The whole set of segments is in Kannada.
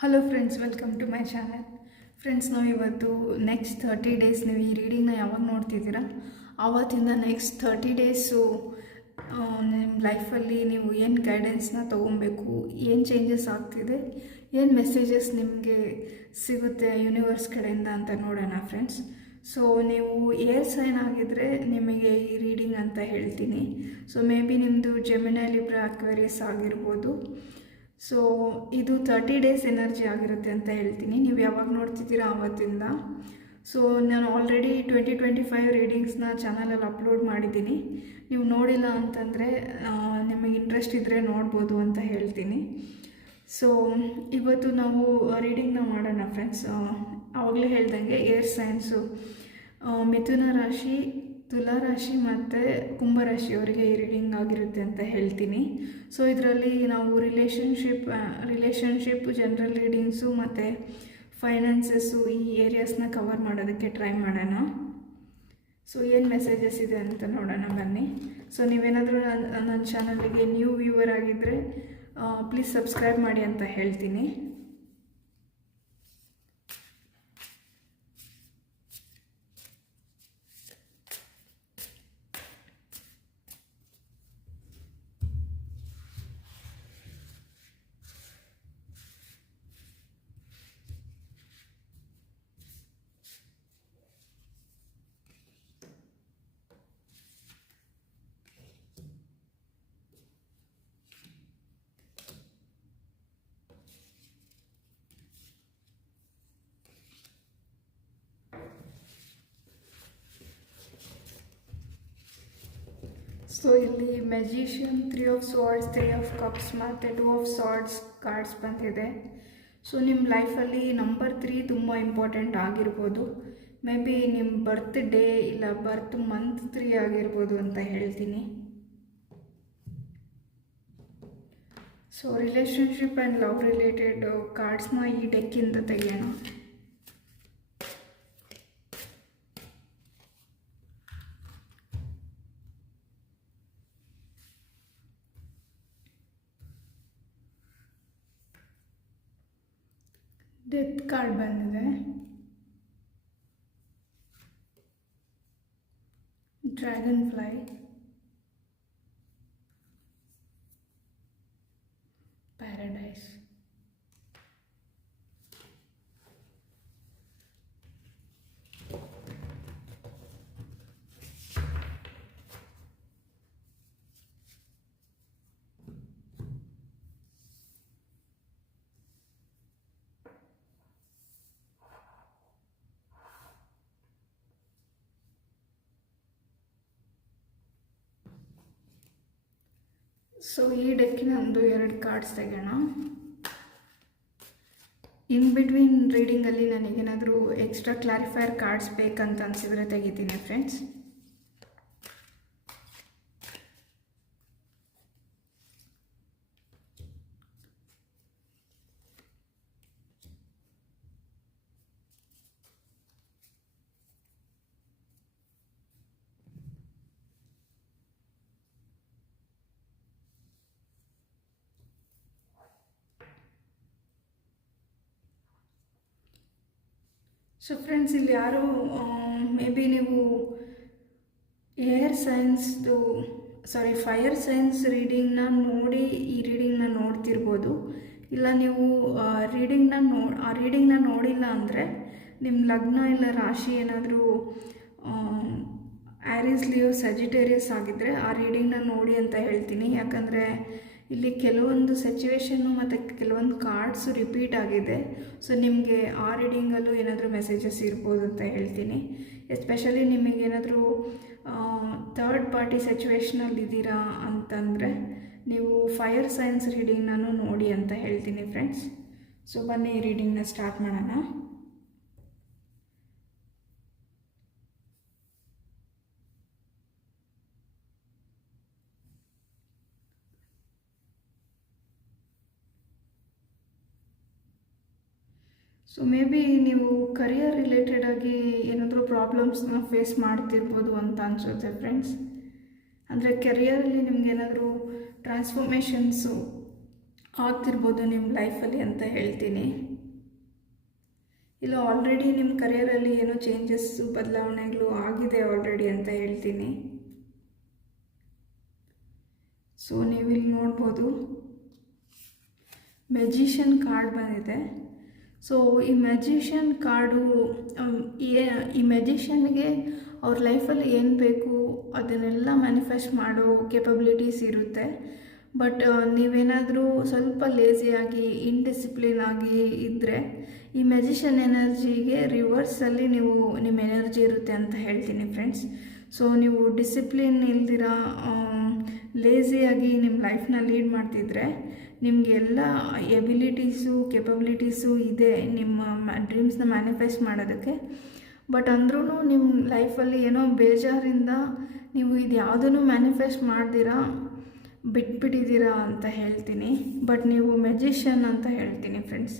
Hello friends, welcome to my channel. Friends, ನಾವು ಇವತ್ತು ನೆಕ್ಸ್ಟ್ 30 ಡೇಸ್ ನೀವು ಈ ರೀಡಿಂಗ್ನ ಯಾವಾಗ ನೋಡ್ತಿದ್ದೀರಾ ಆವತ್ತಿಂದ ನೆಕ್ಸ್ಟ್ 30 ಡೇಸು ನಿಮ್ಮ ಲೈಫಲ್ಲಿ ನೀವು ಏನು ಗೈಡೆನ್ಸ್ನ ತೊಗೊಬೇಕು, ಏನು ಚೇಂಜಸ್ ಆಗ್ತಿದೆ, ಏನು ಮೆಸೇಜಸ್ ನಿಮಗೆ ಸಿಗುತ್ತೆ ಯೂನಿವರ್ಸ್ ಕಡೆಯಿಂದ ಅಂತ ನೋಡೋಣ ಫ್ರೆಂಡ್ಸ್. ಸೊ ನೀವು ಏರ್ ಸೈನ್ ಆಗಿದ್ದರೆ ನಿಮಗೆ ಈ ರೀಡಿಂಗ್ ಅಂತ ಹೇಳ್ತೀನಿ. ಸೊ ಮೇ ಬಿ ನಿಮ್ಮದು ಜೆಮಿನೈ, ಲಿಬ್ರಾ, ಅಕ್ವೇರಿಯಸ್ ಆಗಿರ್ಬೋದು. ಸೊ ಇದು 30 ಡೇಸ್ ಎನರ್ಜಿ ಆಗಿರುತ್ತೆ ಅಂತ ಹೇಳ್ತೀನಿ. ನೀವು ಯಾವಾಗ ನೋಡ್ತಿದ್ದೀರಾ ಆವತ್ತಿಂದ. ಸೊ ನಾನು ಆಲ್ರೆಡಿ 2025 ರೀಡಿಂಗ್ಸ್ನ ಚಾನಲಲ್ಲಿ ಅಪ್ಲೋಡ್ ಮಾಡಿದ್ದೀನಿ. ನೀವು ನೋಡಿಲ್ಲ ಅಂತಂದರೆ ನಿಮಗೆ ಇಂಟ್ರೆಸ್ಟ್ ಇದ್ದರೆ ನೋಡ್ಬೋದು ಅಂತ ಹೇಳ್ತೀನಿ. ಸೊ ಇವತ್ತು ನಾವು ರೀಡಿಂಗ್ನ ಮಾಡೋಣ ಫ್ರೆಂಡ್ಸ್. ಆವಾಗಲೇ ಹೇಳ್ದಂಗೆ ಏರ್ ಸೈನ್ಸು ಮಿಥುನ ರಾಶಿ, ತುಲಾ ರಾಶಿ ಮತ್ತು ಕುಂಭರಾಶಿಯವರಿಗೆ ಈ ರೀಡಿಂಗ್ ಆಗಿರುತ್ತೆ ಅಂತ ಹೇಳ್ತೀನಿ. ಸೊ ಇದರಲ್ಲಿ ನಾವು ರಿಲೇಷನ್ಶಿಪ್ ಜನರಲ್ ರೀಡಿಂಗ್ಸು ಮತ್ತು ಫೈನಾನ್ಸಸ್ಸು ಈ ಏರಿಯಾಸ್ನ ಕವರ್ ಮಾಡೋದಕ್ಕೆ ಟ್ರೈ ಮಾಡೋಣ. ಸೊ ಏನು ಮೆಸೇಜಸ್ ಇದೆ ಅಂತ ನೋಡೋಣ ಬನ್ನಿ. ಸೊ ನೀವೇನಾದರೂ ನನ್ನ ಚಾನಲ್ಗೆ ನ್ಯೂ ವ್ಯೂವರ್ ಆಗಿದ್ದರೆ ಪ್ಲೀಸ್ ಸಬ್ಸ್ಕ್ರೈಬ್ ಮಾಡಿ ಅಂತ ಹೇಳ್ತೀನಿ. ಸೊ ಇಲ್ಲಿ ಮ್ಯಾಜಿಷಿಯನ್, 3 ಆಫ್ ಸ್ವಾರ್ಡ್ಸ್, 3 ಆಫ್ ಕಪ್ಸ್ ಮತ್ತು 2 ಆಫ್ ಸ್ವಾರ್ಡ್ಸ್ ಕಾರ್ಡ್ಸ್ ಬಂದಿದೆ. ಸೊ ನಿಮ್ಮ ಲೈಫಲ್ಲಿ ನಂಬರ್ 3 ತುಂಬ ಇಂಪಾರ್ಟೆಂಟ್ ಆಗಿರ್ಬೋದು. ಮೇ ಬಿ ನಿಮ್ಮ ಬರ್ತ್ ಡೇ ಇಲ್ಲ ಬರ್ತ್ ಮಂತ್ 3 ಆಗಿರ್ಬೋದು ಅಂತ ಹೇಳ್ತೀನಿ. So relationship and love related ಕಾರ್ಡ್ಸ್ನ ಈ ಡೆಕ್ಕಿಂದ ತೆಗೆಯೋಣ. ಡೆತ್ ಕಾರ್ಡ್ ಬಂದಿದೆ, ಡ್ರ್ಯಾಗನ್ ಫ್ಲೈ, ಪ್ಯಾರಡೈಸ್. ಸೊ ಈ ಡೆಕ್ಕಿನ ಒಂದು 2 ಕಾರ್ಡ್ಸ್ ತೆಗೋಣ. ಇನ್ ಬಿಟ್ವೀನ್ ರೀಡಿಂಗಲ್ಲಿ ನನಗೇನಾದರೂ ಎಕ್ಸ್ಟ್ರಾ ಕ್ಲಾರಿಫೈಯರ್ ಕಾರ್ಡ್ಸ್ ಬೇಕಂತ ಅನಿಸಿದರೆ ತೆಗಿತೀನಿ ಫ್ರೆಂಡ್ಸ್. ಸೊ ಫ್ರೆಂಡ್ಸ್, ಇಲ್ಲಿ ಯಾರು ಮೇ ಬಿ ನೀವು ಫೈರ್ ಸೈನ್ಸ್ ರೀಡಿಂಗ್ನ ನೋಡಿ ಈ ರೀಡಿಂಗ್ನ ನೋಡ್ತಿರ್ಬೋದು. ಇಲ್ಲ ನೀವು ರೀಡಿಂಗ್ನ ನೋಡಿಲ್ಲ ಅಂದರೆ ನಿಮ್ಮ ಲಗ್ನ ಇಲ್ಲ ರಾಶಿ ಏನಾದರೂ ಆ್ಯರೀಸ್, ಲಿಯೋ, ಸಜಿಟೇರಿಯಸ್ ಆಗಿದ್ದರೆ ಆ ರೀಡಿಂಗ್ನ ನೋಡಿ ಅಂತ ಹೇಳ್ತೀನಿ. ಯಾಕಂದರೆ ಇಲ್ಲಿ ಕೆಲವೊಂದು ಸಿಚುವೇಶನ್ನು ಮತ್ತು ಕೆಲವೊಂದು ಕಾರ್ಡ್ಸು ರಿಪೀಟ್ ಆಗಿದೆ. ಸೊ ನಿಮಗೆ ಆ ರೀಡಿಂಗಲ್ಲೂ ಏನಾದರೂ ಮೆಸೇಜಸ್ ಇರ್ಬೋದು ಅಂತ ಹೇಳ್ತೀನಿ. ಎಸ್ಪೆಷಲಿ ನಿಮಗೇನಾದರೂ ಥರ್ಡ್ ಪಾರ್ಟಿ ಸಿಚುವೇಷನಲ್ಲಿ ಇದ್ದೀರಾ ಅಂತಂದರೆ ನೀವು ಫೈರ್ ಸೈನ್ಸ್ ರೀಡಿಂಗ್ನೂ ನೋಡಿ ಅಂತ ಹೇಳ್ತೀನಿ ಫ್ರೆಂಡ್ಸ್. ಸೊ ಬನ್ನಿ ಈ ರೀಡಿಂಗ್ನ ಸ್ಟಾರ್ಟ್ ಮಾಡೋಣ. ಸೊ ಮೇ ಬಿ ನೀವು ಕರಿಯರ್ ರಿಲೇಟೆಡಾಗಿ ಏನಾದರೂ ಪ್ರಾಬ್ಲಮ್ಸ್ನ ಫೇಸ್ ಮಾಡ್ತಿರ್ಬೋದು ಅಂತ ಅನಿಸುತ್ತೆ ಫ್ರೆಂಡ್ಸ್. ಅಂದರೆ ಕೆರಿಯರಲ್ಲಿ ನಿಮಗೇನಾದರೂ ಟ್ರಾನ್ಸ್ಫಾರ್ಮೇಷನ್ಸು ಆಗ್ತಿರ್ಬೋದು ನಿಮ್ಮ ಲೈಫಲ್ಲಿ ಅಂತ ಹೇಳ್ತೀನಿ. ಇಲ್ಲ ಆಲ್ರೆಡಿ ನಿಮ್ಮ ಕರಿಯರಲ್ಲಿ ಏನೋ ಚೇಂಜಸ್ಸು ಬದಲಾವಣೆಗಳು ಆಗಿದೆ ಆಲ್ರೆಡಿ ಅಂತ ಹೇಳ್ತೀನಿ. ಸೊ ನೀವಿಲ್ಲಿ ನೋಡ್ಬೋದು ಮೆಜಿಷಿಯನ್ ಕಾರ್ಡ್ ಬಂದಿದೆ. ಸೊ ಈ ಮೆಜಿಷಿಯನ್ ಕಾರ್ಡು ಈ ಮೆಜಿಷಿಯನ್ಗೆ ಅವ್ರ ಲೈಫಲ್ಲಿ ಏನು ಬೇಕು ಅದನ್ನೆಲ್ಲ ಮ್ಯಾನಿಫೆಸ್ಟ್ ಮಾಡೋ ಕೇಪಬಿಲಿಟೀಸ್ ಇರುತ್ತೆ. ಬಟ್ ನೀವೇನಾದರೂ ಸ್ವಲ್ಪ ಲೇಸಿಯಾಗಿ ಇನ್ಡಿಸಿಪ್ಲಿನ್ ಆಗಿ ಇದ್ದರೆ ಈ ಮೆಜಿಷಿಯನ್ ಎನರ್ಜಿಗೆ ರಿವರ್ಸಲ್ಲಿ ನಿಮ್ಮ ಎನರ್ಜಿ ಇರುತ್ತೆ ಅಂತ ಹೇಳ್ತೀನಿ ಫ್ರೆಂಡ್ಸ್. ಸೊ ನೀವು ಡಿಸಿಪ್ಲಿನ್ ಇಲ್ದಿರ ಲೇಸಿಯಾಗಿ ನಿಮ್ಮ ಲೈಫ್ನ ಲೀಡ್ ಮಾಡ್ತಿದ್ರೆ ನಿಮಗೆ ಎಲ್ಲ ಎಬಿಲಿಟೀಸು ಕೇಪಬಿಲಿಟೀಸು ಇದೆ ನಿಮ್ಮ ಡ್ರೀಮ್ಸ್ನ ಮ್ಯಾನಿಫೆಸ್ಟ್ ಮಾಡೋದಕ್ಕೆ. ಬಟ್ ಅಂದ್ರೂ ನಿಮ್ಮ ಲೈಫಲ್ಲಿ ಏನೋ ಬೇಜಾರಿಂದ ನೀವು ಇದು ಯಾವುದೂ ಮ್ಯಾನಿಫೆಸ್ಟ್ ಮಾಡ್ದಿರಾ ಬಿಟ್ಬಿಟ್ಟಿದ್ದೀರಾ ಅಂತ ಹೇಳ್ತೀನಿ. ಬಟ್ ನೀವು ಮೆಜಿಷಿಯನ್ ಅಂತ ಹೇಳ್ತೀನಿ ಫ್ರೆಂಡ್ಸ್.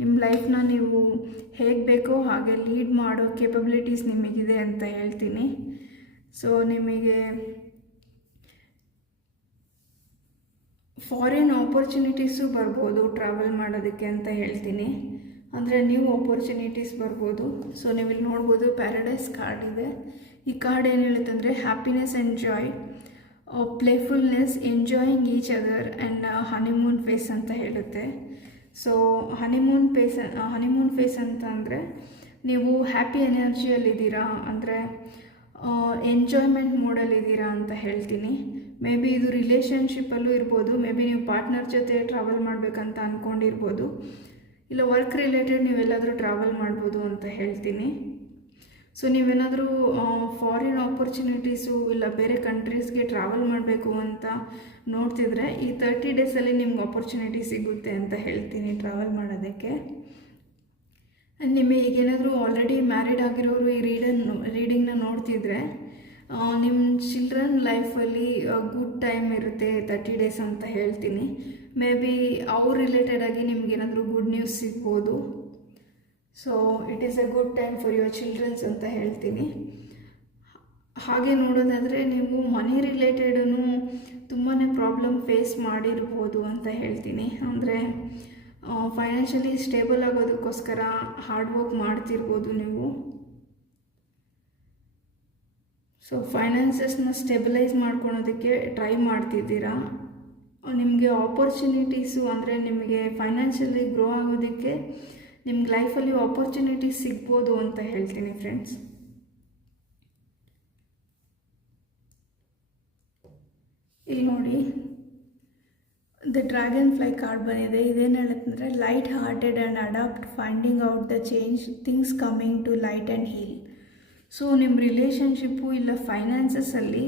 ನಿಮ್ಮ ಲೈಫ್ನ ನೀವು ಹೇಗೆ ಬೇಕೋ ಹಾಗೆ ಲೀಡ್ ಮಾಡೋ ಕೇಪಬಿಲಿಟೀಸ್ ನಿಮಗಿದೆ ಅಂತ ಹೇಳ್ತೀನಿ. ಸೊ ನಿಮಗೆ ಫಾರಿನ್ ಆಪರ್ಚುನಿಟೀಸು ಬರ್ಬೋದು ಟ್ರಾವೆಲ್ ಮಾಡೋದಕ್ಕೆ ಅಂತ ಹೇಳ್ತೀನಿ. ಅಂದರೆ ನ್ಯೂ ಆಪರ್ಚುನಿಟೀಸ್ ಬರ್ಬೋದು. ಸೊ ನೀವು ಇಲ್ಲಿ ನೋಡ್ಬೋದು ಪ್ಯಾರಡೈಸ್ ಕಾರ್ಡ್ ಇದೆ. ಈ ಕಾರ್ಡ್ ಏನು ಹೇಳುತ್ತೆ ಅಂದರೆ happiness and joy, playfulness, enjoying each other and honeymoon phase ಅಂತ ಹೇಳುತ್ತೆ. ಸೊ ಹನಿಮೂನ್ ಫೇಸ್ ಅಂತ ಅಂದರೆ ನೀವು ಹ್ಯಾಪಿ ಎನರ್ಜಿಯಲ್ಲಿದ್ದೀರಾ, ಅಂದರೆ ಎಂಜಾಯ್ಮೆಂಟ್ ಮೋಡಲ್ಲಿದ್ದೀರಾ ಅಂತ ಹೇಳ್ತೀನಿ. ಮೇ ಬಿ ಇದು ರಿಲೇಷನ್ಶಿಪ್ಪಲ್ಲೂ ಇರ್ಬೋದು, ಮೇ ಬಿ ನೀವು ಪಾರ್ಟ್ನರ್ ಜೊತೆ ಟ್ರಾವೆಲ್ ಮಾಡಬೇಕಂತ ಅಂದ್ಕೊಂಡಿರ್ಬೋದು, ಇಲ್ಲ ವರ್ಕ್ ರಿಲೇಟೆಡ್ ನೀವೆಲ್ಲಾದರೂ ಟ್ರಾವೆಲ್ ಮಾಡ್ಬೋದು ಅಂತ ಹೇಳ್ತೀನಿ. ಸೊ ನೀವೇನಾದರೂ ಫಾರಿನ್ ಆಪರ್ಚುನಿಟೀಸು ಇಲ್ಲ ಬೇರೆ ಕಂಟ್ರೀಸ್ಗೆ ಟ್ರಾವೆಲ್ ಮಾಡಬೇಕು ಅಂತ ನೋಡ್ತಿದ್ರೆ ಈ 30 ಡೇಸಲ್ಲಿ ನಿಮ್ಗೆ ಆಪರ್ಚುನಿಟಿ ಸಿಗುತ್ತೆ ಅಂತ ಹೇಳ್ತೀನಿ ಟ್ರಾವೆಲ್ ಮಾಡೋದಕ್ಕೆ. ನಿಮಗೆ ಈಗೇನಾದರೂ ಆಲ್ರೆಡಿ ಮ್ಯಾರಿಡ್ ಆಗಿರೋರು ಈ ರೀಡಿಂಗ್ನ ನೋಡ್ತಿದ್ರೆ ನಿಮ್ಮ ಚಿಲ್ಡ್ರನ್ ಲೈಫಲ್ಲಿ ಗುಡ್ ಟೈಮ್ ಇರುತ್ತೆ 30 ಡೇಸ್ ಅಂತ ಹೇಳ್ತೀನಿ. ಮೇ ಬಿ ಅವ್ರ ರಿಲೇಟೆಡಾಗಿ ನಿಮ್ಗೇನಾದರೂ ಗುಡ್ ನ್ಯೂಸ್ ಸಿಗ್ಬೋದು. So it is A good time for your children's ಅಂತ ಹೇಳ್ತೀನಿ. ಹಾಗೆ ನೋಡೋದಾದರೆ ನೀವು ಮನಿ ರಿಲೇಟೆಡೂ ತುಂಬಾ ಪ್ರಾಬ್ಲಮ್ ಫೇಸ್ ಮಾಡಿರ್ಬೋದು ಅಂತ ಹೇಳ್ತೀನಿ. ಅಂದರೆ ಫೈನಾನ್ಷಿಯಲಿ ಸ್ಟೇಬಲ್ ಆಗೋದಕ್ಕೋಸ್ಕರ ಹಾರ್ಡ್ ವರ್ಕ್ ಮಾಡ್ತಿರ್ಬೋದು ನೀವು. ಸೊ ಫೈನಾನ್ಸಸ್ನ ಸ್ಟೆಬಿಲೈಸ್ ಮಾಡ್ಕೊಳೋದಕ್ಕೆ ಟ್ರೈ ಮಾಡ್ತಿದ್ದೀರಾ. ನಿಮಗೆ ಆಪರ್ಚುನಿಟೀಸು ಅಂದರೆ ನಿಮಗೆ ಫೈನಾನ್ಷಿಯಲಿ ಗ್ರೋ ಆಗೋದಕ್ಕೆ ನಿಮ್ಗೆ ಲೈಫಲ್ಲಿ ಆಪರ್ಚುನಿಟೀಸ್ ಸಿಗ್ಬೋದು ಅಂತ ಹೇಳ್ತೀನಿ ಫ್ರೆಂಡ್ಸ್. ಇಲ್ಲಿ ನೋಡಿ ದ ಡ್ರ್ಯಾಗನ್ ಫ್ಲೈ ಕಾರ್ಡ್ ಬಂದಿದೆ. ಇದೇನು ಹೇಳುತ್ತಂದರೆ light hearted and adapt finding out the change things coming to light and heal. So ನಿಮ್ಮ ರಿಲೇಷನ್ಶಿಪ್ಪು ಇಲ್ಲ ಫೈನಾನ್ಸಸ್ಸಲ್ಲಿ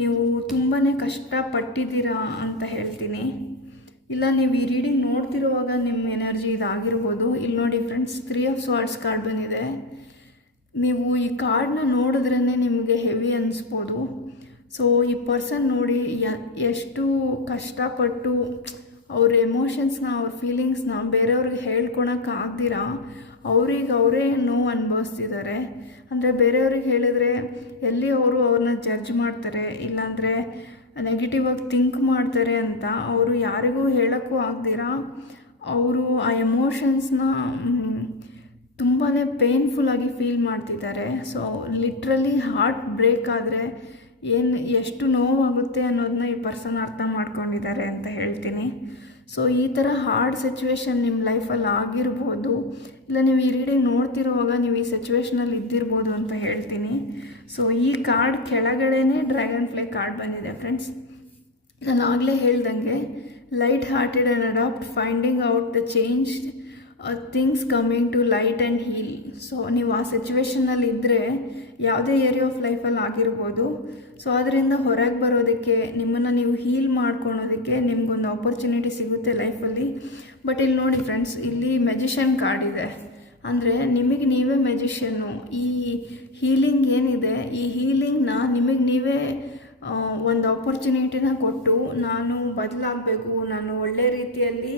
ನೀವು ತುಂಬಾ ಕಷ್ಟಪಟ್ಟಿದ್ದೀರಾ ಅಂತ ಹೇಳ್ತೀನಿ. ಇಲ್ಲ ನೀವು ಈ ರೀಡಿಂಗ್ ನೋಡ್ತಿರುವಾಗ ನಿಮ್ಮ ಎನರ್ಜಿ ಇದಾಗಿರ್ಬೋದು. ಇಲ್ಲಿ ನೋಡಿ ಫ್ರೆಂಡ್ಸ್ 3 ಆಫ್ ಸ್ವಾರ್ಡ್ಸ್ ಕಾರ್ಡ್ ಬಂದಿದೆ. ನೀವು ಈ ಕಾರ್ಡ್ನ ನೋಡಿದ್ರೇ ನಿಮಗೆ ಹೆವಿ ಅನ್ನಿಸ್ಬೋದು. ಸೊ ಈ ಪರ್ಸನ್ ನೋಡಿ ಎಷ್ಟು ಕಷ್ಟಪಟ್ಟು ಅವ್ರ ಎಮೋಷನ್ಸ್ನ ಅವ್ರ ಫೀಲಿಂಗ್ಸ್ನ ಬೇರೆಯವ್ರಿಗೆ ಹೇಳ್ಕೊಳಕ್ಕಾಗ್ದಿರಾ ಅವರೇ ನೋವು ಅನುಭವಿಸ್ತಿದ್ದಾರೆ. ಅಂದರೆ ಬೇರೆಯವ್ರಿಗೆ ಹೇಳಿದ್ರೆ ಎಲ್ಲಿ ಅವರು ಅವ್ರನ್ನ ಜಡ್ಜ್ ಮಾಡ್ತಾರೆ, ಇಲ್ಲಾಂದರೆ ನೆಗೆಟಿವ್ ಆಗಿ ಥಿಂಕ್ ಮಾಡ್ತಾರೆ ಅಂತ ಅವರು ಯಾರಿಗೂ ಹೇಳೋಕ್ಕೂ ಆಗ್ದಿರಾ ಅವರು ಆ ಎಮೋಷನ್ಸ್ನ ತುಂಬಾ ಪೇನ್ಫುಲ್ಲಾಗಿ ಫೀಲ್ ಮಾಡ್ತಿದ್ದಾರೆ. ಸೊ ಲಿಟ್ರಲಿ ಹಾರ್ಟ್ ಬ್ರೇಕ್ ಆದರೆ ಎಷ್ಟು ನೋವಾಗುತ್ತೆ ಅನ್ನೋದನ್ನ ಈ ಪರ್ಸನ್ ಅರ್ಥ ಮಾಡ್ಕೊಂಡಿದ್ದಾರೆ ಅಂತ ಹೇಳ್ತೀನಿ. ಸೊ ಈ ಥರ ಹಾರ್ಡ್ ಸಿಚುವೇಶನ್ ನಿಮ್ಮ ಲೈಫಲ್ಲಿ ಆಗಿರ್ಬೋದು, ಇಲ್ಲ ನೀವು ಈ ರೀಡಿಂಗ್ ನೋಡ್ತಿರುವಾಗ ನೀವು ಈ ಸಿಚುವೇಶನಲ್ಲಿ ಇದ್ದಿರ್ಬೋದು ಅಂತ ಹೇಳ್ತೀನಿ. ಸೊ ಈ ಕಾರ್ಡ್ ಕೆಳಗಡೆನೇ ಡ್ರ್ಯಾಗನ್ ಫ್ಲೈ ಕಾರ್ಡ್ ಬಂದಿದೆ ಫ್ರೆಂಡ್ಸ್. ನಾನು ಆಗಲೇ ಹೇಳ್ದಂಗೆ light hearted and adapt finding out the change things coming to light and heal. So ನೀವು ಆ ಸಿಚುವೇಶನಲ್ಲಿ ಇದ್ದರೆ ಯಾವುದೇ ಏರಿಯಾ ಆಫ್ ಲೈಫಲ್ಲಿ ಆಗಿರ್ಬೋದು. ಸೊ ಅದರಿಂದ ಹೊರಗೆ ಬರೋದಕ್ಕೆ ನಿಮ್ಮನ್ನು ನೀವು ಹೀಲ್ ಮಾಡ್ಕೊಳೋದಕ್ಕೆ ನಿಮಗೊಂದು ಆಪರ್ಚುನಿಟಿ ಸಿಗುತ್ತೆ ಲೈಫಲ್ಲಿ. ಬಟ್ ಇಲ್ಲಿ ನೋಡಿ ಫ್ರೆಂಡ್ಸ್, ಇಲ್ಲಿ ಮೆಜಿಷಿಯನ್ ಕಾರ್ಡ್ ಇದೆ. ಅಂದರೆ ನಿಮಗೆ ನೀವೇ ಮೆಜಿಷಿಯನ್ನು. ಈ ಹೀಲಿಂಗ್ ಏನಿದೆ, ಈ ಹೀಲಿಂಗ್ನ ನಿಮಗೆ ನೀವೇ ಒಂದು ಆಪರ್ಚುನಿಟಿನ ಕೊಟ್ಟು ನಾನು ಬದಲಾಗಬೇಕು, ನಾನು ಒಳ್ಳೆ ರೀತಿಯಲ್ಲಿ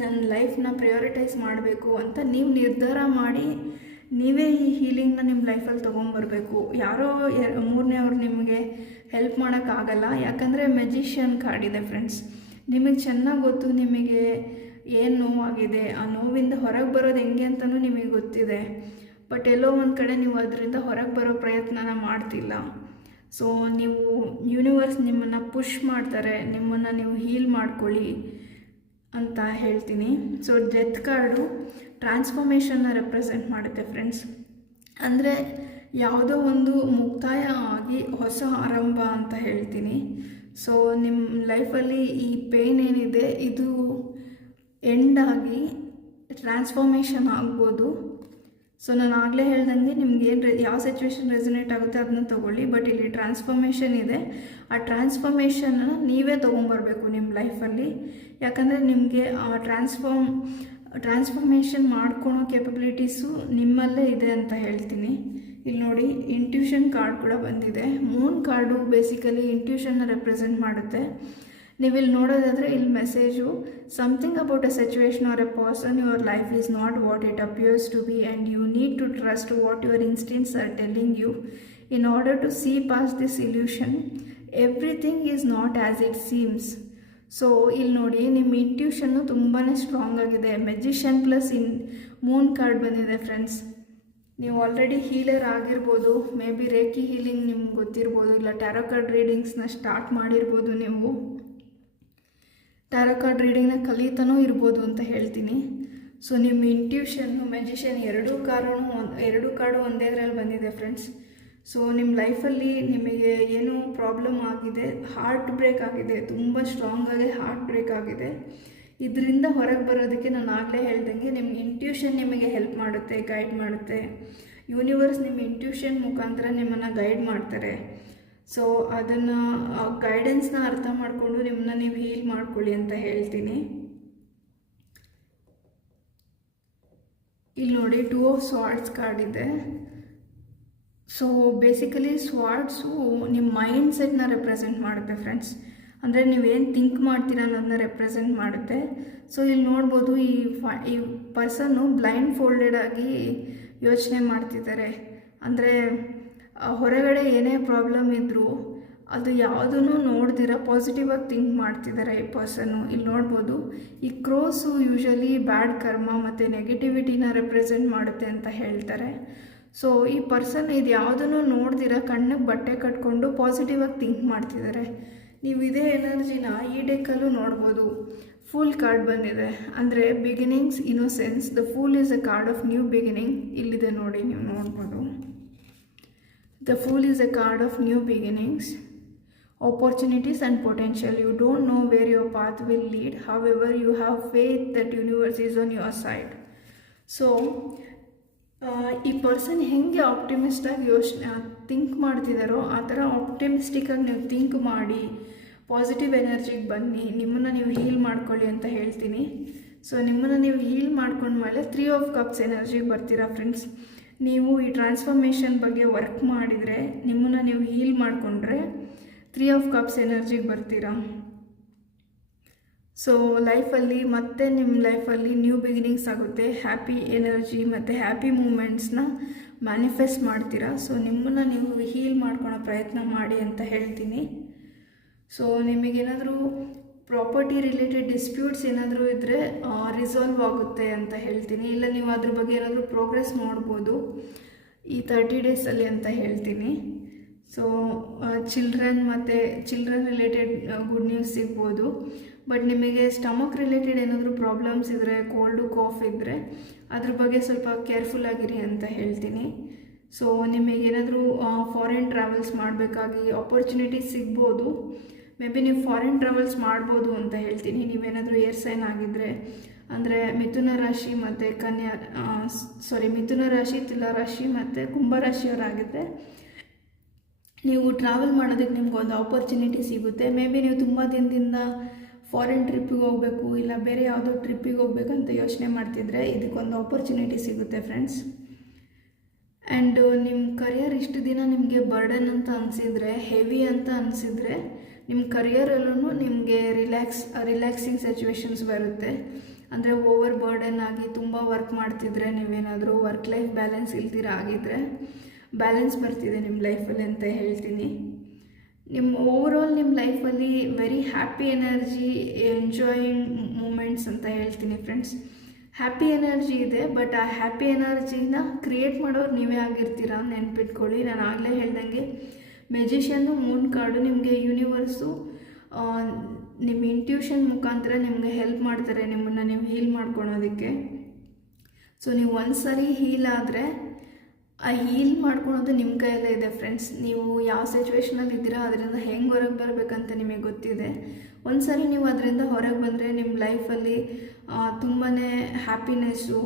ನನ್ನ ಲೈಫ್ನ ಪ್ರಯಾರಿಟೈಸ್ ಮಾಡಬೇಕು ಅಂತ ನೀವು ನಿರ್ಧಾರ ಮಾಡಿ ನೀವೇ ಈ ಹೀಲಿಂಗ್ನ ನಿಮ್ಮ ಲೈಫಲ್ಲಿ ತೊಗೊಂಬರ್ಬೇಕು. ಯಾರೋ ಮೂರನೇವ್ರು ನಿಮಗೆ ಹೆಲ್ಪ್ ಮಾಡೋಕ್ಕಾಗಲ್ಲ. ಯಾಕಂದರೆ ಮೆಜಿಷಿಯನ್ ಕಾರ್ಡ್ ಇದೆ ಫ್ರೆಂಡ್ಸ್. ನಿಮಗೆ ಚೆನ್ನಾಗಿ ಗೊತ್ತು ನಿಮಗೆ ಏನು ನೋವಾಗಿದೆ, ಆ ನೋವಿಂದ ಹೊರಗೆ ಬರೋದು ಹೆಂಗೆ ಅಂತಲೂ ನಿಮಗೆ ಗೊತ್ತಿದೆ. ಬಟ್ ಎಲ್ಲೋ ಒಂದು ಕಡೆ ನೀವು ಅದರಿಂದ ಹೊರಗೆ ಬರೋ ಪ್ರಯತ್ನನ ಮಾಡ್ತಿಲ್ಲ. ಸೊ ನೀವು ಯೂನಿವರ್ಸ್ ನಿಮ್ಮನ್ನು ಪುಷ್ ಮಾಡ್ತಾರೆ, ನಿಮ್ಮನ್ನು ನೀವು ಹೀಲ್ ಮಾಡ್ಕೊಳ್ಳಿ ಅಂತ ಹೇಳ್ತೀನಿ. ಸೊ ಡೆತ್ ಕಾರ್ಡು ಟ್ರಾನ್ಸ್ಫಾರ್ಮೇಷನ್ನ ರೆಪ್ರೆಸೆಂಟ್ ಮಾಡುತ್ತೆ ಫ್ರೆಂಡ್ಸ್. ಅಂದರೆ ಯಾವುದೋ ಒಂದು ಮುಕ್ತಾಯ ಆಗಿ ಹೊಸ ಆರಂಭ ಅಂತ ಹೇಳ್ತೀನಿ. ಸೊ ನಿಮ್ಮ ಲೈಫಲ್ಲಿ ಈ ಪೇನ್ ಏನಿದೆ ಇದು ಎಂಡ್ ಆಗಿ ಟ್ರಾನ್ಸ್ಫಾರ್ಮೇಷನ್ ಆಗ್ಬೋದು. ಸೊ ನಾನು ಆಗಲೇ ಹೇಳ್ದಂಗೆ ನಿಮ್ಗೆ ಯಾವ ಸಿಚುವೇಶನ್ ರೆಸನೇಟ್ ಆಗುತ್ತೆ ಅದನ್ನ ತೊಗೊಳ್ಳಿ. ಬಟ್ ಇಲ್ಲಿ ಟ್ರಾನ್ಸ್ಫಾರ್ಮೇಷನ್ ಇದೆ, ಆ ಟ್ರಾನ್ಸ್ಫಾರ್ಮೇಷನ್ನ ನೀವೇ ತೊಗೊಂಬರ್ಬೇಕು ನಿಮ್ಮ ಲೈಫಲ್ಲಿ. ಯಾಕಂದರೆ ನಿಮಗೆ ಆ ಟ್ರಾನ್ಸ್ಫಾರ್ಮೇಷನ್ ಮಾಡ್ಕೊಳೋ ಕೆಪಬಿಲಿಟೀಸು ನಿಮ್ಮಲ್ಲೇ ಇದೆ ಅಂತ ಹೇಳ್ತೀನಿ. ಇಲ್ಲಿ ನೋಡಿ, ಇಂಟ್ಯೂಷನ್ ಕಾರ್ಡ್ ಕೂಡ ಬಂದಿದೆ. ಮೂನ್ ಕಾರ್ಡು ಬೇಸಿಕಲಿ ಇಂಟ್ಯೂಷನ್ನ ರೆಪ್ರೆಸೆಂಟ್ ಮಾಡುತ್ತೆ. ನೀವು ಇಲ್ಲಿ ನೋಡೋದಾದರೆ ಇಲ್ಲಿ message, something about a situation or a person your life is not what it appears to be and you need to trust what your instincts are telling you in order to see pass this illusion. Everything is not as it seems. So ಇಲ್ಲಿ ನೋಡಿ, ನಿಮ್ಮ ಇಂಟ್ಯೂಷನ್ನು ತುಂಬಾ ಸ್ಟ್ರಾಂಗ್ ಆಗಿದೆ. ಮೆಜಿಷಿಯನ್ ಪ್ಲಸ್ ಮೂನ್ ಕಾರ್ಡ್ ಬಂದಿದೆ ಫ್ರೆಂಡ್ಸ್. ನೀವು ಆಲ್ರೆಡಿ ಹೀಲರ್ ಆಗಿರ್ಬೋದು, ಮೇ ಬಿ ರೇಕಿ ಹೀಲಿಂಗ್ ನಿಮ್ಗೆ ಗೊತ್ತಿರ್ಬೋದು, ಇಲ್ಲ ಟ್ಯಾರೋ ಕಾರ್ಡ್ ರೀಡಿಂಗ್ಸ್ನ ಸ್ಟಾರ್ಟ್ ಮಾಡಿರ್ಬೋದು. ನೀವು ಟ್ಯಾರೋ ಕಾರ್ಡ್ ರೀಡಿಂಗ್ನ ಕಲಿತಾನೂ ಇರ್ಬೋದು ಅಂತ ಹೇಳ್ತೀನಿ. ಸೊ ನಿಮ್ಮ ಇಂಟ್ಯೂಷನ್ನು ಮೆಜಿಷಿಯನ್ ಎರಡೂ ಕಾರ್ಡು ಒಂದೇ ಇದರಲ್ಲಿ ಬಂದಿದೆ ಫ್ರೆಂಡ್ಸ್. ಸೊ ನಿಮ್ಮ ಲೈಫಲ್ಲಿ ನಿಮಗೆ ಏನೋ ಪ್ರಾಬ್ಲಮ್ ಆಗಿದೆ, ಹಾರ್ಟ್ ಬ್ರೇಕ್ ಆಗಿದೆ, ತುಂಬ ಸ್ಟ್ರಾಂಗಾಗಿ ಹಾರ್ಟ್ ಬ್ರೇಕ್ ಆಗಿದೆ. ಇದರಿಂದ ಹೊರಗೆ ಬರೋದಕ್ಕೆ ನಾನು ಆಗಲೇ ಹೇಳ್ದಂಗೆ ನಿಮ್ಮ ಇಂಟ್ಯೂಷನ್ ನಿಮಗೆ ಹೆಲ್ಪ್ ಮಾಡುತ್ತೆ, ಗೈಡ್ ಮಾಡುತ್ತೆ. ಯೂನಿವರ್ಸ್ ನಿಮ್ಮ ಇಂಟ್ಯೂಷನ್ ಮುಖಾಂತರ ನಿಮ್ಮನ್ನು ಗೈಡ್ ಮಾಡ್ತಾರೆ. ಸೊ ಅದನ್ನು ಗೈಡೆನ್ಸ್ನ ಅರ್ಥ ಮಾಡಿಕೊಂಡು ನಿಮ್ಮನ್ನ ನೀವು ಹೀಲ್ ಮಾಡ್ಕೊಳ್ಳಿ ಅಂತ ಹೇಳ್ತೀನಿ. ಇಲ್ಲಿ ನೋಡಿ, 2 ಆಫ್ ಸ್ವಾರ್ಡ್ಸ್ ಕಾರ್ಡ್ ಇದೆ. ಸೊ ಬೇಸಿಕಲಿ ಸ್ವಾರ್ಡ್ಸು ನಿಮ್ಮ ಮೈಂಡ್ ಸೆಟ್ನ ರೆಪ್ರೆಸೆಂಟ್ ಮಾಡುತ್ತೆ ಫ್ರೆಂಡ್ಸ್. ಅಂದರೆ ನೀವೇನು ಥಿಂಕ್ ಮಾಡ್ತೀರಾ ಅನ್ನೋದನ್ನ ರೆಪ್ರೆಸೆಂಟ್ ಮಾಡುತ್ತೆ. ಸೊ ಇಲ್ಲಿ ನೋಡ್ಬೋದು, ಈ ಪರ್ಸನ್ನು ಬ್ಲೈಂಡ್ ಫೋಲ್ಡೆಡ್ ಆಗಿ ಯೋಚನೆ ಮಾಡ್ತಿದ್ದಾರೆ. ಅಂದರೆ ಹೊರಗಡೆ ಏನೇ ಪ್ರಾಬ್ಲಮ್ ಇದ್ದರೂ ಅದು ಯಾವುದನ್ನು ನೋಡ್ದಿರ ಪಾಸಿಟಿವ್ ಆಗಿ ಥಿಂಕ್ ಮಾಡ್ತಿದ್ದಾರೆ ಈ ಪರ್ಸನ್ನು. ಇಲ್ಲಿ ನೋಡ್ಬೋದು, ಈ ಕ್ರೋಸು ಯೂಶಲಿ ಬ್ಯಾಡ್ ಕರ್ಮ ಮತ್ತು ನೆಗೆಟಿವಿಟಿನ ರೆಪ್ರೆಸೆಂಟ್ ಮಾಡುತ್ತೆ ಅಂತ ಹೇಳ್ತಾರೆ. ಸೊ ಈ ಪರ್ಸನ್ ಇದು ಯಾವುದನ್ನು ನೋಡ್ದಿರ ಕಣ್ಣಿಗೆ ಬಟ್ಟೆ ಕಟ್ಕೊಂಡು ಪಾಸಿಟಿವ್ ಆಗಿ ಥಿಂಕ್ ಮಾಡ್ತಿದ್ದಾರೆ. ನೀವು ಇದೇ ಎನರ್ಜಿನ ಈ ಡೆಕ್ಕಲ್ಲೂ ನೋಡ್ಬೋದು. ಫೂಲ್ ಕಾರ್ಡ್ ಬಂದಿದೆ. ಅಂದರೆ beginnings, innocence. The pool is a card of new beginning. ಇಲ್ಲಿದೆ ನೋಡಿ, ನೀವು ನೋಡ್ಬೋದು. The pool is a card of new beginnings, opportunities and potential. You don't know where your path will lead. However, you have faith that universe is on your side. So ಈ ಪರ್ಸನ್ ಹೆಂಗೆ ಆಪ್ಟಿಮಿಸ್ಟಾಗಿ ಥಿಂಕ್ ಮಾಡ್ತಿದ್ದಾರೋ ಆ ಥರ ಆಪ್ಟಿಮಿಸ್ಟಿಕ್ಕಾಗಿ ನೀವು ಥಿಂಕ್ ಮಾಡಿ ಪಾಸಿಟಿವ್ ಎನರ್ಜಿಗೆ ಬನ್ನಿ, ನಿಮ್ಮನ್ನು ನೀವು ಹೀಲ್ ಮಾಡ್ಕೊಳ್ಳಿ ಅಂತ ಹೇಳ್ತೀನಿ. ಸೊ ನಿಮ್ಮನ್ನು ನೀವು ಹೀಲ್ ಮಾಡ್ಕೊಂಡ್ಮೇಲೆ 3 ಆಫ್ ಕಪ್ಸ್ ಎನರ್ಜಿಗೆ ಬರ್ತೀರಾ ಫ್ರೆಂಡ್ಸ್. ನೀವು ಈ ಟ್ರಾನ್ಸ್ಫಾರ್ಮೇಷನ್ ಬಗ್ಗೆ ವರ್ಕ್ ಮಾಡಿದರೆ, ನಿಮ್ಮನ್ನು ನೀವು ಹೀಲ್ ಮಾಡಿಕೊಂಡ್ರೆ 3 ಆಫ್ ಕಪ್ಸ್ ಎನರ್ಜಿಗೆ ಬರ್ತೀರಾ. ಸೊ ಲೈಫಲ್ಲಿ ಮತ್ತೆ ನಿಮ್ಮ ಲೈಫಲ್ಲಿ ನ್ಯೂ ಬಿಗಿನಿಂಗ್ಸ್ ಆಗುತ್ತೆ. ಹ್ಯಾಪಿ ಎನರ್ಜಿ ಮತ್ತು ಹ್ಯಾಪಿ ಮೂಮೆಂಟ್ಸ್ನ ಮ್ಯಾನಿಫೆಸ್ಟ್ ಮಾಡ್ತೀರಾ. ಸೊ ನಿಮ್ಮನ್ನು ನೀವು ಹೀಲ್ ಮಾಡ್ಕೊಳ್ಳೋ ಪ್ರಯತ್ನ ಮಾಡಿ ಅಂತ ಹೇಳ್ತೀನಿ. ಸೊ ನಿಮಗೇನಾದರೂ ಪ್ರಾಪರ್ಟಿ ರಿಲೇಟೆಡ್ ಡಿಸ್ಪ್ಯೂಟ್ಸ್ ಏನಾದರೂ ಇದ್ದರೆ ರಿಸಾಲ್ವ್ ಆಗುತ್ತೆ ಅಂತ ಹೇಳ್ತೀನಿ. ಇಲ್ಲ ನೀವು ಅದ್ರ ಬಗ್ಗೆ ಏನಾದರೂ ಪ್ರೋಗ್ರೆಸ್ ನೋಡ್ಬೋದು ಈ 30 ಡೇಸಲ್ಲಿ ಅಂತ ಹೇಳ್ತೀನಿ. So children related good news ಸಿಗ್ಬೋದು. ಬಟ್ ನಿಮಗೆ ಸ್ಟಮಕ್ ರಿಲೇಟೆಡ್ ಏನಾದರೂ ಪ್ರಾಬ್ಲಮ್ಸ್ ಇದ್ದರೆ, ಕೋಲ್ಡು ಕಾಫ್ ಇದ್ದರೆ ಅದ್ರ ಬಗ್ಗೆ ಸ್ವಲ್ಪ ಕೇರ್ಫುಲ್ ಆಗಿರಿ ಅಂತ ಹೇಳ್ತೀನಿ. ಸೊ ನಿಮಗೇನಾದರೂ ಫಾರಿನ್ ಟ್ರಾವೆಲ್ಸ್ ಮಾಡಬೇಕಾಗಿ ಆಪರ್ಚುನಿಟೀಸ್ ಸಿಗ್ಬೋದು. ಮೇ ಬಿ ನೀವು ಫಾರಿನ್ ಟ್ರಾವೆಲ್ಸ್ ಮಾಡ್ಬೋದು ಅಂತ ಹೇಳ್ತೀನಿ. ನೀವೇನಾದರೂ ಏರ್ ಸೈನ್ ಆಗಿದ್ದರೆ, ಅಂದರೆ ಮಿಥುನ ರಾಶಿ ಮತ್ತು ಮಿಥುನ ರಾಶಿ, ತುಲಾ ರಾಶಿ ಮತ್ತು ಕುಂಭರಾಶಿಯವರಾಗಿದ್ದರೆ ನೀವು ಟ್ರಾವೆಲ್ ಮಾಡೋದಕ್ಕೆ ನಿಮ್ಗೊಂದು ಆಪರ್ಚುನಿಟಿ ಸಿಗುತ್ತೆ. ಮೇ ಬಿ ನೀವು ತುಂಬ ದಿನದಿಂದ ಫಾರಿನ್ ಟ್ರಿಪ್ಪಿಗೆ ಹೋಗಬೇಕು, ಇಲ್ಲ ಬೇರೆ ಯಾವುದೋ ಟ್ರಿಪ್ಪಿಗೆ ಹೋಗ್ಬೇಕಂತ ಯೋಚನೆ ಮಾಡ್ತಿದ್ರೆ ಇದಕ್ಕೊಂದು ಆಪರ್ಚುನಿಟಿ ಸಿಗುತ್ತೆ ಫ್ರೆಂಡ್ಸ್. ಆ್ಯಂಡ್ ನಿಮ್ಮ ಕರಿಯರ್ ಇಷ್ಟು ದಿನ ನಿಮಗೆ ಬರ್ಡನ್ ಅಂತ ಅನಿಸಿದರೆ, ಹೆವಿ ಅಂತ ಅನಿಸಿದರೆ, ನಿಮ್ಮ ಕರಿಯರಲ್ಲೂ ನಿಮಗೆ ರಿಲ್ಯಾಕ್ಸಿಂಗ್ ಸಿಚುವೇಶನ್ಸ್ ಬರುತ್ತೆ. ಅಂದರೆ ಓವರ್ ಬರ್ಡನ್ ಆಗಿ ತುಂಬ ವರ್ಕ್ ಮಾಡ್ತಿದ್ರೆ, ನೀವೇನಾದರೂ ವರ್ಕ್ ಲೈಫ್ ಬ್ಯಾಲೆನ್ಸ್ ಇಲ್ದಿರ ಆಗಿದ್ದರೆ ಬ್ಯಾಲೆನ್ಸ್ ಬರ್ತಿದೆ ನಿಮ್ಮ ಲೈಫಲ್ಲಿ ಅಂತ ಹೇಳ್ತೀನಿ. ನಿಮ್ಮ ಓವರಾಲ್ ನಿಮ್ಮ ಲೈಫಲ್ಲಿ very happy energy, enjoying moments moments ಅಂತ ಹೇಳ್ತೀನಿ ಫ್ರೆಂಡ್ಸ್. ಹ್ಯಾಪಿ ಎನರ್ಜಿ ಇದೆ, ಬಟ್ ಆ ಹ್ಯಾಪಿ ಎನರ್ಜಿನ ಕ್ರಿಯೇಟ್ ಮಾಡೋರು ನೀವೇ ಆಗಿರ್ತೀರ ನೆನ್ಪಿಟ್ಕೊಳ್ಳಿ. ನಾನು ಆಗಲೇ ಹೇಳ್ದಂಗೆ ಮೆಜಿಷಿಯನ್ನು ಮೂನ್ ಕಾರ್ಡು ನಿಮಗೆ ಯೂನಿವರ್ಸು ನಿಮ್ಮ ಇಂಟ್ಯೂಷನ್ ಮುಖಾಂತರ ನಿಮಗೆ ಹೆಲ್ಪ್ ಮಾಡ್ತಾರೆ ನಿಮ್ಮನ್ನು ನೀವು ಹೀಲ್ ಮಾಡ್ಕೊಳೋದಕ್ಕೆ. ಸೊ ನೀವು ಒಂದು ಸರಿ ಹೀಲ್ ಆದರೆ ಆ ಹೀಲ್ ಮಾಡ್ಕೊಳೋದು ನಿಮ್ಮ ಕೈಯಲ್ಲೇ ಇದೆ ಫ್ರೆಂಡ್ಸ್. ನೀವು ಯಾವ ಸಿಚುವೇಷನಲ್ಲಿ ಇದ್ದೀರಾ ಅದರಿಂದ ಹೆಂಗೆ ಹೊರಗೆ ಬರಬೇಕಂತ ನಿಮಗೆ ಗೊತ್ತಿದೆ. ಒಂದು ಸರಿ ನೀವು ಅದರಿಂದ ಹೊರಗೆ ಬಂದರೆ ನಿಮ್ಮ ಲೈಫಲ್ಲಿ ತುಂಬಾ ಹ್ಯಾಪಿನೆಸ್ಸು,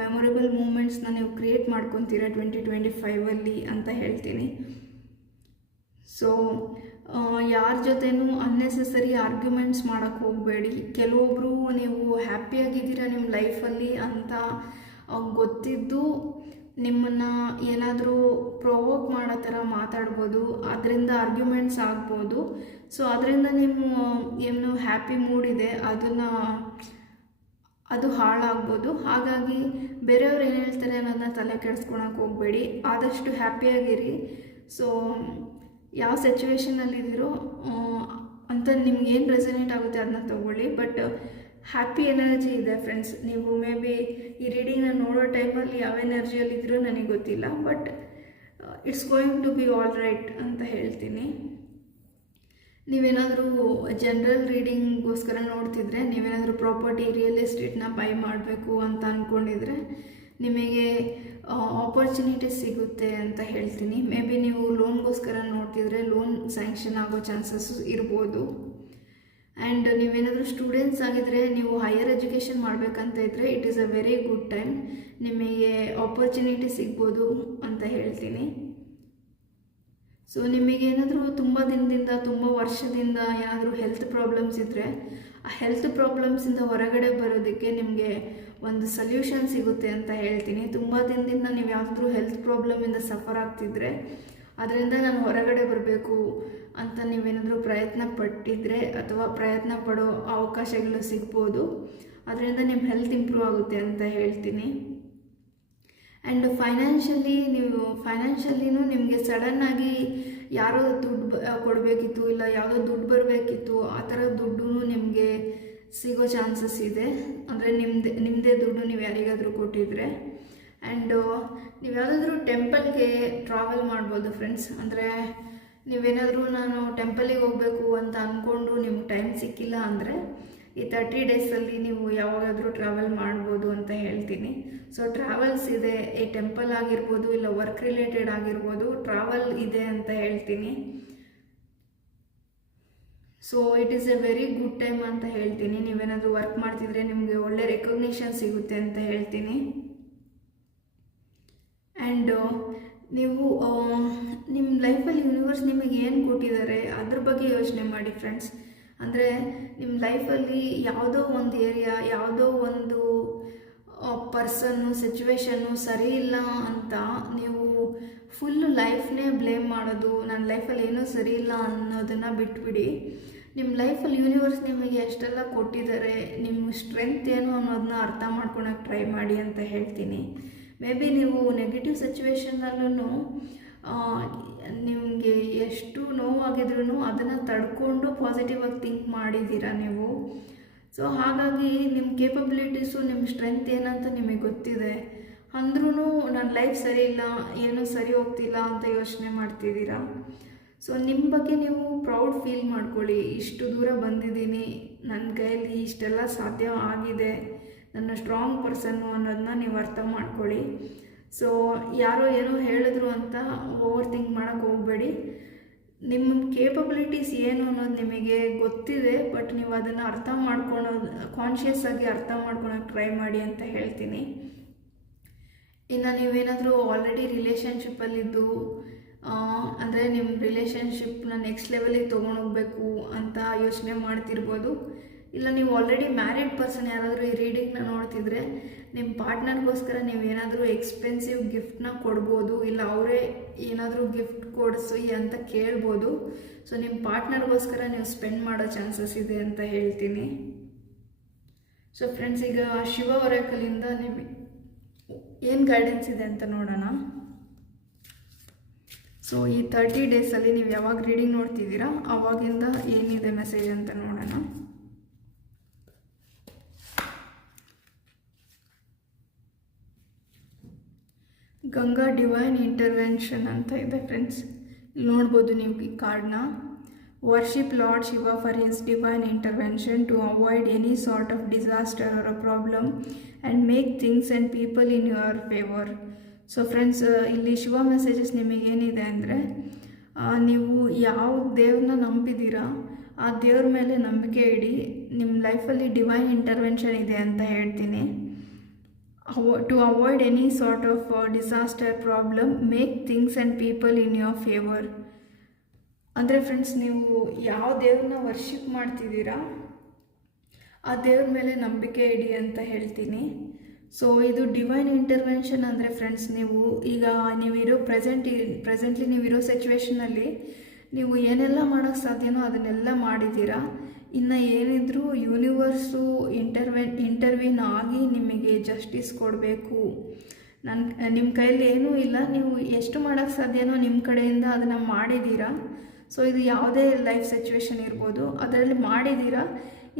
ಮೆಮೊರೇಬಲ್ ಮೂಮೆಂಟ್ಸ್ನ ನೀವು ಕ್ರಿಯೇಟ್ ಮಾಡ್ಕೊತೀರ 2025 ಅಂತ ಹೇಳ್ತೀನಿ. ಸೊ ಯಾರ ಜೊತೆನೂ ಅನ್ನೆಸೆಸರಿ ಆರ್ಗ್ಯುಮೆಂಟ್ಸ್ ಮಾಡೋಕ್ಕೆ ಹೋಗಬೇಡಿ. ಕೆಲವೊಬ್ಬರು ನೀವು ಹ್ಯಾಪಿಯಾಗಿದ್ದೀರಾ ನಿಮ್ಮ ಲೈಫಲ್ಲಿ ಅಂತ ಗೊತ್ತಿದ್ದು ನಿಮ್ಮನ್ನು ಏನಾದರೂ ಪ್ರೊವೋಕ್ ಮಾಡೋ ಥರ ಮಾತಾಡ್ಬೋದು, ಅದರಿಂದ ಆರ್ಗ್ಯುಮೆಂಟ್ಸ್ ಆಗ್ಬೋದು. ಸೊ ಅದರಿಂದ ನಿಮ್ಮ ಏನು ಹ್ಯಾಪಿ ಮೂಡಿದೆ ಅದು ಹಾಳಾಗ್ಬೋದು. ಹಾಗಾಗಿ ಬೇರೆಯವ್ರು ಏನು ಹೇಳ್ತಾರೆ ಅನ್ನೋದನ್ನ ತಲೆ ಕೆಡಿಸ್ಕೊಳಕ್ಕೆ ಹೋಗಬೇಡಿ, ಆದಷ್ಟು ಹ್ಯಾಪಿಯಾಗಿರಿ. ಸೊ ಯಾವ ಸಿಚುವೇಷನಲ್ಲಿದ್ದೀರೋ ಅಂತ ನಿಮ್ಗೆ ಏನು ರೆಸನೇಟ್ ಆಗುತ್ತೆ ಅದನ್ನ ತೊಗೊಳ್ಳಿ, ಬಟ್ ಹ್ಯಾಪಿ ಎನರ್ಜಿ ಇದೆ ಫ್ರೆಂಡ್ಸ್. ನೀವು ಮೇ ಬಿ ಈ ರೀಡಿಂಗ್ನ ನೋಡೋ ಟೈಮಲ್ಲಿ ಯಾವ ಎನರ್ಜಿಯಲ್ಲಿದ್ದೀರೋ ನನಗೆ ಗೊತ್ತಿಲ್ಲ, but it's going to be all right ಅಂತ ಹೇಳ್ತೀನಿ. ನೀವೇನಾದರೂ ಜನರಲ್ ರೀಡಿಂಗ್ಗೋಸ್ಕರ ನೋಡ್ತಿದ್ರೆ, ನೀವೇನಾದರೂ ಪ್ರಾಪರ್ಟಿ ರಿಯಲ್ ಎಸ್ಟೇಟ್ನ ಬೈ ಮಾಡಬೇಕು ಅಂತ ಅಂದ್ಕೊಂಡಿದ್ರೆ ನಿಮಗೆ ಆಪರ್ಚುನಿಟಿ ಸಿಗುತ್ತೆ ಅಂತ ಹೇಳ್ತೀನಿ. ಮೇ ಬಿ ನೀವು ಲೋನ್ಗೋಸ್ಕರ ನೋಡ್ತಿದ್ರೆ ಲೋನ್ ಸ್ಯಾಂಕ್ಷನ್ ಆಗೋ ಚಾನ್ಸಸ್ ಇರ್ಬೋದು. ಆ್ಯಂಡ್ ನೀವೇನಾದರೂ ಸ್ಟೂಡೆಂಟ್ಸ್ ಆಗಿದ್ದರೆ, ನೀವು ಹೈಯರ್ ಎಜುಕೇಷನ್ ಮಾಡಬೇಕಂತ ಇದ್ದರೆ it is a very good time, ನಿಮಗೆ ಆಪರ್ಚುನಿಟಿ ಸಿಗ್ಬೋದು ಅಂತ ಹೇಳ್ತೀನಿ. ಸೊ ನಿಮಗೇನಾದರೂ ತುಂಬ ದಿನದಿಂದ ತುಂಬ ವರ್ಷದಿಂದ ಏನಾದರೂ ಹೆಲ್ತ್ ಪ್ರಾಬ್ಲಮ್ಸ್ ಇದ್ದರೆ ಆ ಹೆಲ್ತ್ ಪ್ರಾಬ್ಲಮ್ಸಿಂದ ಹೊರಗಡೆ ಬರೋದಕ್ಕೆ ನಿಮಗೆ ಒಂದು ಸೊಲ್ಯೂಷನ್ ಸಿಗುತ್ತೆ ಅಂತ ಹೇಳ್ತೀನಿ. ತುಂಬ ದಿನದಿಂದ ನೀವು ಯಾವುದಾದ್ರೂ ಹೆಲ್ತ್ ಪ್ರಾಬ್ಲಮಿಂದ ಸಫರ್ ಆಗ್ತಿದ್ರೆ ಅದರಿಂದ ನಾನು ಹೊರಗಡೆ ಬರಬೇಕು ಅಂತ ನೀವೇನಾದರೂ ಪ್ರಯತ್ನ ಪಟ್ಟಿದ್ರೆ ಅಥವಾ ಪ್ರಯತ್ನ ಪಡೋ ಅವಕಾಶಗಳು ಸಿಗ್ಬೋದು. ಅದರಿಂದ ನಿಮ್ಮ ಹೆಲ್ತ್ ಇಂಪ್ರೂವ್ ಆಗುತ್ತೆ ಅಂತ ಹೇಳ್ತೀನಿ. ಆ್ಯಂಡ್ ಫೈನಾನ್ಷಿಯಲಿನೂ ನಿಮಗೆ ಸಡನ್ನಾಗಿ ಯಾರೋ ದುಡ್ಡು ಕೊಡಬೇಕಿತ್ತು, ಇಲ್ಲ ಯಾವುದೋ ದುಡ್ಡು ಬರಬೇಕಿತ್ತು, ಆ ಥರ ದುಡ್ಡು ನಿಮಗೆ ಸಿಗೋ ಚಾನ್ಸಸ್ ಇದೆ. ಅಂದರೆ ನಿಮ್ಮದೇ ದುಡ್ಡು ನೀವು ಯಾರಿಗಾದರೂ ಕೊಟ್ಟಿದ್ರೆ. ಆ್ಯಂಡ್ ನೀವು ಯಾವುದಾದ್ರೂ ಟೆಂಪಲ್ಗೆ ಟ್ರಾವೆಲ್ ಮಾಡ್ಬೋದು ಫ್ರೆಂಡ್ಸ್. ಅಂದರೆ ನೀವೇನಾದರೂ ನಾನು ಟೆಂಪಲಿಗೆ ಹೋಗಬೇಕು ಅಂತ ಅಂದ್ಕೊಂಡು ನಿಮ್ಗೆ ಟೈಮ್ ಸಿಕ್ಕಿಲ್ಲ ಅಂದರೆ ಈ 30 ಡೇಸಲ್ಲಿ ನೀವು ಯಾವಾಗಾದರೂ ಟ್ರಾವೆಲ್ ಮಾಡ್ಬೋದು ಅಂತ ಹೇಳ್ತೀನಿ. ಸೊ ಟ್ರಾವೆಲ್ಸ್ ಇದೆ, ಈ ಟೆಂಪಲ್ ಆಗಿರ್ಬೋದು ಇಲ್ಲ ವರ್ಕ್ ರಿಲೇಟೆಡ್ ಆಗಿರ್ಬೋದು, ಟ್ರಾವೆಲ್ ಇದೆ ಅಂತ ಹೇಳ್ತೀನಿ. So it is A very good time ಅಂತ ಹೇಳ್ತೀನಿ. ನೀವೇನಾದರೂ ವರ್ಕ್ ಮಾಡ್ತಿದ್ರೆ ನಿಮಗೆ ಒಳ್ಳೆ ರೆಕಗ್ನಿಷನ್ ಸಿಗುತ್ತೆ ಅಂತ ಹೇಳ್ತೀನಿ. ಆ್ಯಂಡ್ ನೀವು ನಿಮ್ಮ ಲೈಫಲ್ಲಿ ಯೂನಿವರ್ಸ್ ನಿಮಗೆ ಏನು ಕೊಟ್ಟಿದ್ದಾರೆ ಅದ್ರ ಬಗ್ಗೆ ಯೋಚನೆ ಮಾಡಿ ಫ್ರೆಂಡ್ಸ್. ಅಂದರೆ ನಿಮ್ಮ ಲೈಫಲ್ಲಿ ಯಾವುದೋ ಒಂದು ಏರಿಯಾ, ಯಾವುದೋ ಒಂದು ಪರ್ಸನ್ನು, ಸಿಚುವೇಶನ್ನು ಸರಿ ಇಲ್ಲ ಅಂತ ನೀವು ಫುಲ್ ಲೈಫ್ನೇ ಬ್ಲೇಮ್ ಮಾಡೋದು, ನನ್ನ ಲೈಫಲ್ಲಿ ಏನೂ ಸರಿ ಇಲ್ಲ ಅನ್ನೋದನ್ನು ಬಿಟ್ಬಿಡಿ. ನಿಮ್ಮ ಲೈಫಲ್ಲಿ ಯೂನಿವರ್ಸ್ ನಿಮಗೆ ಎಷ್ಟೆಲ್ಲ ಕೊಟ್ಟಿದ್ದಾರೆ, ನಿಮ್ಮ ಸ್ಟ್ರೆಂತ್ ಏನು ಅನ್ನೋದನ್ನ ಅರ್ಥ ಮಾಡ್ಕೊಳಕ್ಕೆ ಟ್ರೈ ಮಾಡಿ ಅಂತ ಹೇಳ್ತೀನಿ. ಮೇ ಬಿ ನೀವು ನೆಗೆಟಿವ್ ಸಿಚುವೇಶನ್ನಲ್ಲೂ ನಿಮಗೆ ಎಷ್ಟು ನೋವಾಗಿದ್ರೂ ಅದನ್ನು ತಡ್ಕೊಂಡು ಪಾಸಿಟಿವ್ ಆಗಿ ಥಿಂಕ್ ಮಾಡಿದ್ದೀರಾ ನೀವು. ಸೊ ಹಾಗಾಗಿ ನಿಮ್ಮ ಕೇಪಬಿಲಿಟೀಸು, ನಿಮ್ಮ ಸ್ಟ್ರೆಂತ್ ಏನಂತ ನಿಮಗೆ ಗೊತ್ತಿದೆ. ಅಂದ್ರೂ ನನ್ನ ಲೈಫ್ ಸರಿ ಇಲ್ಲ, ಏನೂ ಸರಿ ಹೋಗ್ತಿಲ್ಲ ಅಂತ ಯೋಚನೆ ಮಾಡ್ತಿದ್ದೀರಾ. ಸೊ ನಿಮ್ಮ ಬಗ್ಗೆ ನೀವು ಪ್ರೌಡ್ ಫೀಲ್ ಮಾಡ್ಕೊಳ್ಳಿ. ಇಷ್ಟು ದೂರ ಬಂದಿದ್ದೀನಿ, ನನ್ನ ಕೈಯಲ್ಲಿ ಇಷ್ಟೆಲ್ಲ ಸಾಧ್ಯ ಆಗಿದೆ, ನನ್ನ ಸ್ಟ್ರಾಂಗ್ ಪರ್ಸನ್ನು ಅನ್ನೋದನ್ನ ನೀವು ಅರ್ಥ ಮಾಡ್ಕೊಳ್ಳಿ. ಸೊ ಯಾರೋ ಏನೋ ಹೇಳಿದ್ರು ಅಂತ ಓವರ್ ಥಿಂಕ್ ಮಾಡೋಕ್ಕೆ ಹೋಗಬೇಡಿ. ನಿಮ್ಮ ಕೇಪಬಿಲಿಟೀಸ್ ಏನು ಅನ್ನೋದು ನಿಮಗೆ ಗೊತ್ತಿದೆ, ಬಟ್ ನೀವು ಅದನ್ನು ಅರ್ಥ ಮಾಡ್ಕೊಳೋದು, ಕಾನ್ಷಿಯಸ್ ಆಗಿ ಅರ್ಥ ಮಾಡ್ಕೊಳಕ್ಕೆ ಟ್ರೈ ಮಾಡಿ ಅಂತ ಹೇಳ್ತೀನಿ. ಇನ್ನು ನೀವೇನಾದರೂ ಆಲ್ರೆಡಿ ರಿಲೇಷನ್ಶಿಪ್ಪಲ್ಲಿದ್ದು ಅಂದರೆ ನಿಮ್ಮ ರಿಲೇಷನ್ಶಿಪ್ನ ನೆಕ್ಸ್ಟ್ ಲೆವೆಲಿಗೆ ತೊಗೊಂಡೋಗ್ಬೇಕು ಅಂತ ಯೋಚನೆ ಮಾಡ್ತಿರ್ಬೋದು. ಇಲ್ಲ ನೀವು ಆಲ್ರೆಡಿ ಮ್ಯಾರಿಡ್ ಪರ್ಸನ್ ಯಾರಾದರೂ ಈ ರೀಡಿಂಗ್ನ ನೋಡ್ತಿದ್ರೆ ನಿಮ್ಮ ಪಾರ್ಟ್ನರ್ಗೋಸ್ಕರ ನೀವು ಏನಾದರೂ ಎಕ್ಸ್ಪೆನ್ಸಿವ್ ಗಿಫ್ಟ್ನ ಕೊಡ್ಬೋದು, ಇಲ್ಲ ಅವರೇ ಏನಾದರೂ ಗಿಫ್ಟ್ ಕೊಡಿಸಿ ಅಂತ ಕೇಳ್ಬೋದು. ಸೊ ನಿಮ್ಮ ಪಾರ್ಟ್ನರ್ಗೋಸ್ಕರ ನೀವು ಸ್ಪೆಂಡ್ ಮಾಡೋ ಚಾನ್ಸಸ್ ಇದೆ ಅಂತ ಹೇಳ್ತೀನಿ. ಸೊ ಫ್ರೆಂಡ್ಸ್, ಈಗ ಶಿವ ಒರಾಕಲಿಂದ ನಿಮಗೆ ಏನು ಗೈಡೆನ್ಸ್ ಇದೆ ಅಂತ ನೋಡೋಣ. ಸೊ ಈ 30 ಡೇಸಲ್ಲಿ ನೀವು ಯಾವಾಗ ರೀಡಿಂಗ್ ನೋಡ್ತಿದ್ದೀರಾ ಆವಾಗಿಂದ ಏನಿದೆ ಮೆಸೇಜ್ ಅಂತ ನೋಡೋಣ. ಗಂಗಾ ಡಿವೈನ್ ಇಂಟರ್ವೆನ್ಷನ್ ಅಂತ ಇದೆ ಫ್ರೆಂಡ್ಸ್. ಇಲ್ಲಿ ನೋಡ್ಬೋದು ನೀವು ಈ ಕಾರ್ಡ್ನ. Worship lord Shiva for his divine intervention to avoid any sort of disaster or a problem and make things and people in your favour. So friends, ಇಲ್ಲಿ ಶಿವ ಮೆಸೇಜಸ್ ನಿಮಗೇನಿದೆ ಅಂದರೆ, ನೀವು ಯಾವ ದೇವ್ರನ್ನ ನಂಬಿದ್ದೀರಾ ಆ ದೇವ್ರ ಮೇಲೆ ನಂಬಿಕೆ ಇಡಿ. ನಿಮ್ಮ ಲೈಫಲ್ಲಿ ಡಿವೈನ್ ಇಂಟರ್ವೆನ್ಷನ್ ಇದೆ ಅಂತ ಹೇಳ್ತೀನಿ. To avoid any sort of disaster problem, make things and people in your favour. ಅಂದರೆ ಫ್ರೆಂಡ್ಸ್, ನೀವು ಯಾವ ದೇವ್ರನ್ನ ವರ್ಷಿಪ್ ಮಾಡ್ತಿದ್ದೀರಾ ಆ ದೇವ್ರ ಮೇಲೆ ನಂಬಿಕೆ ಇಡಿ ಅಂತ ಹೇಳ್ತೀನಿ. ಸೊ ಇದು ಡಿವೈನ್ ಇಂಟರ್ವೆನ್ಷನ್ ಅಂದರೆ ಫ್ರೆಂಡ್ಸ್, ನೀವು ಈಗ ನೀವಿರೋ ಪ್ರೆಸೆಂಟ್ಲಿ ನೀವಿರೋ ಸಿಚುವೇಷನಲ್ಲಿ ನೀವು ಏನೆಲ್ಲ ಮಾಡೋಕ್ಕೆ ಸಾಧ್ಯನೋ ಅದನ್ನೆಲ್ಲ ಮಾಡಿದ್ದೀರಾ. ಇನ್ನು ಏನಿದ್ರೂ ಯೂನಿವರ್ಸು ಇಂಟರ್ವ್ಯೂನ್ ಆಗಿ ನಿಮಗೆ ಜಸ್ಟಿಸ್ ಕೊಡಬೇಕು. ನಿಮ್ಮ ಕೈಯಲ್ಲಿ ಏನೂ ಇಲ್ಲ, ನೀವು ಎಷ್ಟು ಮಾಡೋಕ್ಕೆ ಸಾಧ್ಯನೋ ನಿಮ್ಮ ಕಡೆಯಿಂದ ಅದನ್ನು ಮಾಡಿದ್ದೀರಾ. ಸೊ ಇದು ಯಾವುದೇ ಲೈಫ್ ಸಿಚುವೇಶನ್ ಇರ್ಬೋದು, ಅದರಲ್ಲಿ ಮಾಡಿದ್ದೀರಾ.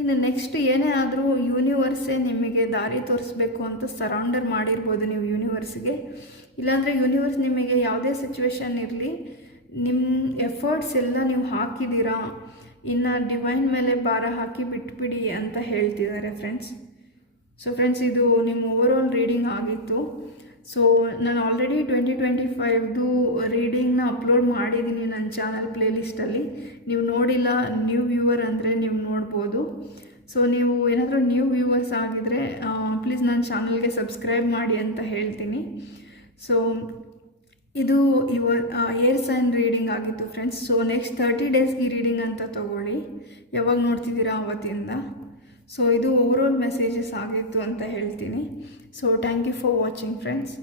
ಇನ್ನು ನೆಕ್ಸ್ಟ್ ಏನೇ ಆದರೂ ಯೂನಿವರ್ಸೇ ನಿಮಗೆ ದಾರಿ ತೋರಿಸ್ಬೇಕು ಅಂತ ಸರೌಂಡರ್ ಮಾಡಿರ್ಬೋದು ನೀವು ಯೂನಿವರ್ಸ್ಗೆ. ಇಲ್ಲಾಂದರೆ ಯೂನಿವರ್ಸ್ ನಿಮಗೆ ಯಾವುದೇ ಸಿಚುವೇಶನ್ ಇರಲಿ, ನಿಮ್ಮ ಎಫರ್ಟ್ಸ್ ಎಲ್ಲ ನೀವು ಹಾಕಿದ್ದೀರಾ, ಇನ್ನು ಡಿವೈನ್ ಮೇಲೆ ಭಾರ ಹಾಕಿ ಬಿಟ್ಬಿಡಿ ಅಂತ ಹೇಳ್ತಿದ್ದಾರೆ ಫ್ರೆಂಡ್ಸ್. ಸೊ ಫ್ರೆಂಡ್ಸ್, ಇದು ನಿಮ್ಮ ಓವರಾಲ್ ರೀಡಿಂಗ್ ಆಗಿತ್ತು. ಸೊ ನಾನು ಆಲ್ರೆಡಿ 2025ದು ರೀಡಿಂಗ್ನ ಅಪ್ಲೋಡ್ ಮಾಡಿದ್ದೀನಿ ನನ್ನ ಚಾನಲ್ ಪ್ಲೇಲಿಸ್ಟಲ್ಲಿ. ನೀವು ನೋಡಿಲ್ಲ, ನ್ಯೂ ವ್ಯೂವರ್ ಅಂದರೆ ನೀವು ನೋಡ್ಬೋದು. ಸೊ ನೀವು ಏನಾದರೂ ನ್ಯೂ ವ್ಯೂವರ್ಸ್ ಆಗಿದ್ದರೆ ಪ್ಲೀಸ್ ನನ್ನ ಚಾನಲ್ಗೆ ಸಬ್ಸ್ಕ್ರೈಬ್ ಮಾಡಿ ಅಂತ ಹೇಳ್ತೀನಿ. ಸೊ ಇದು ಏರ್ ಸೈನ್ ರೀಡಿಂಗ್ ಆಗಿತ್ತು ಫ್ರೆಂಡ್ಸ್. ಸೊ ನೆಕ್ಸ್ಟ್ 30 ಡೇಸ್ಗೆ ಈ ರೀಡಿಂಗ್ ಅಂತ ತೊಗೊಳ್ಳಿ, ಯಾವಾಗ ನೋಡ್ತಿದ್ದೀರಾ ಅವತ್ತಿಂದ. ಸೊ ಇದು ಓವರಾಲ್ ಮೆಸೇಜಸ್ ಆಗಿತ್ತು ಅಂತ ಹೇಳ್ತೀನಿ. So thank you for watching friends.